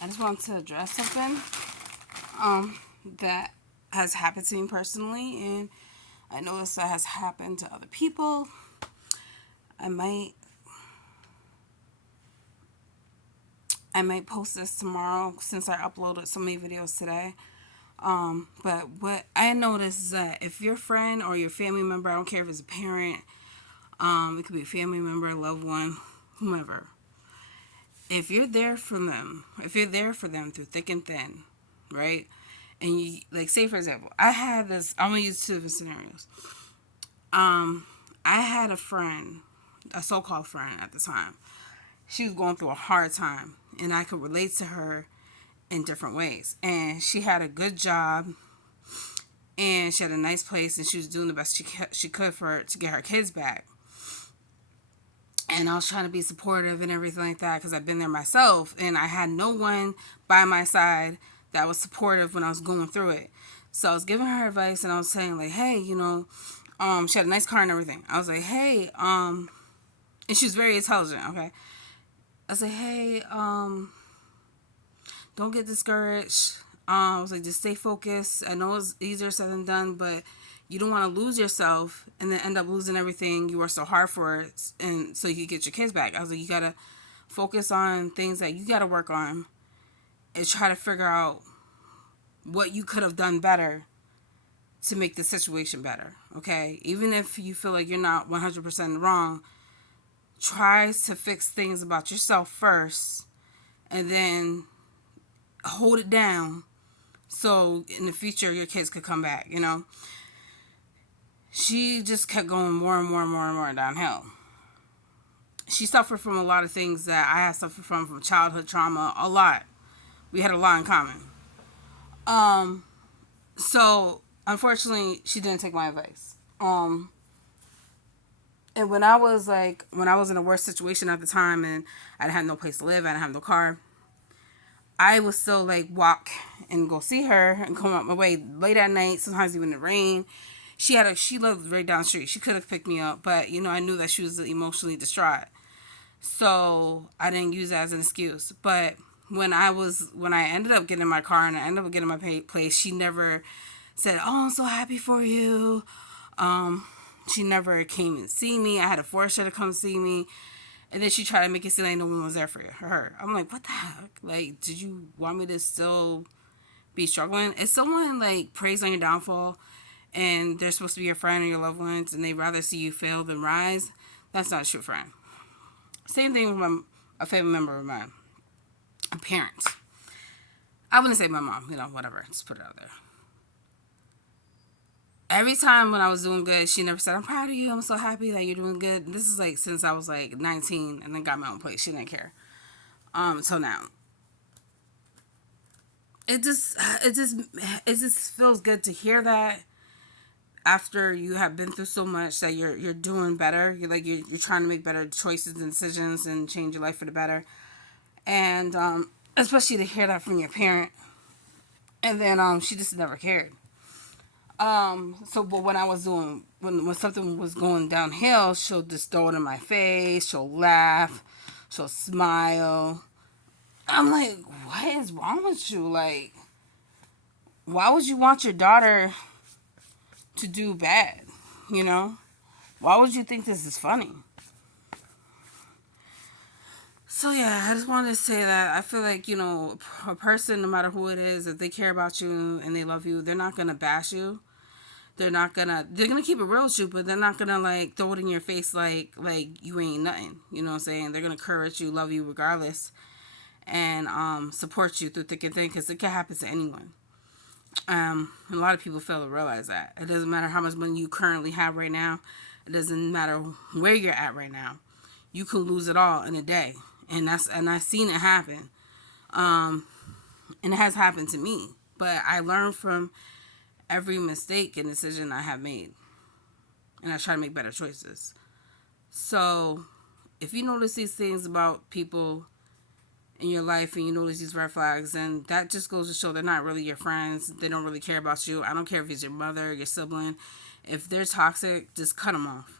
I just want to address something that has happened to me personally, and I noticed that has happened to other people. I might I might post this tomorrow since I uploaded so many videos today. But what I noticed is that if your friend or your family member, I don't care if it's a parent, it could be a family member, a loved one, whomever. If you're there for them, if you're there for them through thick and thin, right? And you, like, say for example, I had this. I'm gonna use two different scenarios. I had a friend, a so-called friend at the time. She was going through a hard time, and I could relate to her in different ways. And she had a good job, and she had a nice place, and she was doing the best she could to get her kids back. And I was trying to be supportive and everything like that because I've been there myself, and I had no one by my side that was supportive when I was going through it. So I was giving her advice, and I was saying like, hey, she had a nice car and everything. I was like, hey, and she was very intelligent. Okay, I was like, hey, don't get discouraged. I was like, just stay focused. I know it's easier said than done, but you don't want to lose yourself and then end up losing everything you worked so hard for, and so you can get your kids back. I was like, you gotta focus on things that you gotta work on and try to figure out what you could have done better to make the situation better. Okay, even if you feel like you're not 100% wrong, try to fix things about yourself first, and then hold it down so in the future your kids could come back. She just kept going more and more and more and more downhill. She suffered from a lot of things that I had suffered from childhood trauma, a lot. We had a lot in common. So unfortunately she didn't take my advice. And when I was in a worse situation at the time, and I had no place to live, I didn't have no car, I would still like walk and go see her and come out my way late at night, sometimes even in the rain. She lived right down the street. She could have picked me up, but I knew that she was emotionally distraught. So I didn't use that as an excuse. But when I ended up getting my car and I ended up getting my place, she never said, "Oh, I'm so happy for you." She never came and see me. I had to force her to come see me. And then she tried to make it seem like no one was there for her. I'm like, what the heck? Like, did you want me to still be struggling? If someone like prays on your downfall and they're supposed to be your friend or your loved ones and they rather see you fail than rise, that's not a true friend. Same thing with a family member of mine, a parent. I wouldn't say my mom, whatever. Just put it out there. Every time when I was doing good, she never said, "I'm proud of you. I'm so happy that you're doing good." This is like since I was like 19 and then got my own place. She didn't care. Until now. It just it just it just feels good to hear that after you have been through so much that you're doing better. You're trying to make better choices and decisions and change your life for the better. And especially to hear that from your parent. And then she just never cared. But when I was doing, when something was going downhill, she'll just throw it in my face, she'll laugh, she'll smile. I'm like, what is wrong with you? Like, why would you want your daughter to do bad? Why would you think this is funny? So yeah, I just wanted to say that I feel like, a person, no matter who it is, if they care about you and they love you, they're not gonna bash you. They're gonna keep it real with you, but they're not gonna like throw it in your face like you ain't nothing. You know what I'm saying? They're gonna encourage you, love you regardless, and support you through thick and thin, because it can happen to anyone. A lot of people fail to realize that. It doesn't matter how much money you currently have right now. It doesn't matter where you're at right now. You can lose it all in a day, and I've seen it happen. And it has happened to me. But I learned from every mistake and decision I have made, and I try to make better choices. So, if you notice these things about people in your life and you notice these red flags, and that just goes to show they're not really your friends. They don't really care about you. I don't care if it's your mother, your sibling. If they're toxic, just cut them off.